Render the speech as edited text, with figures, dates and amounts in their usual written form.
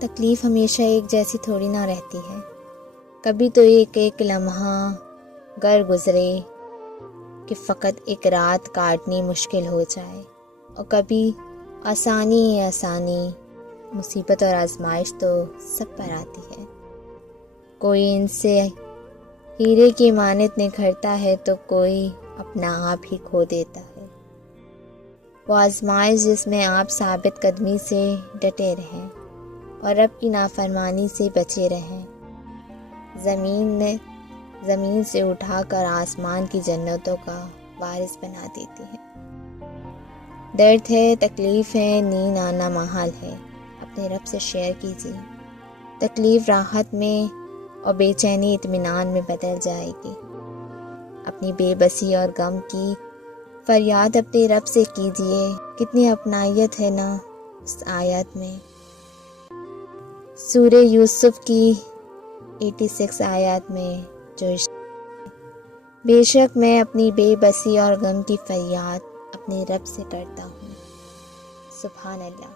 تکلیف ہمیشہ ایک جیسی تھوڑی نہ رہتی ہے، کبھی تو ایک ایک لمحہ گر گزرے کہ فقط ایک رات کاٹنی مشکل ہو جائے، اور کبھی آسانی آسانی، مصیبت اور آزمائش تو سب پر آتی ہے۔ کوئی ان سے ہیرے کی مانند نکھرتا ہے تو کوئی اپنا آپ ہی کھو دیتا ہے۔ وہ آزمائش جس میں آپ ثابت قدمی سے ڈٹے رہیں اور رب کی نافرمانی سے بچے رہیں، زمین سے اٹھا کر آسمان کی جنتوں کا وارث بنا دیتی ہے۔ درد ہے، تکلیف ہے، نیند آنا محال ہے، اپنے رب سے شیئر کیجیے۔ تکلیف راحت میں اور بے چینی اطمینان میں بدل جائے گی۔ اپنی بے بسی اور غم کی فریاد اپنے رب سے کیجیے، کتنی اپنائیت ہے نا اس آیت میں۔ سورہ یوسف کی 86 آیات میں جو بے شک میں اپنی بے بسی اور غم کی فریاد اپنے رب سے کرتا ہوں۔ سبحان اللہ۔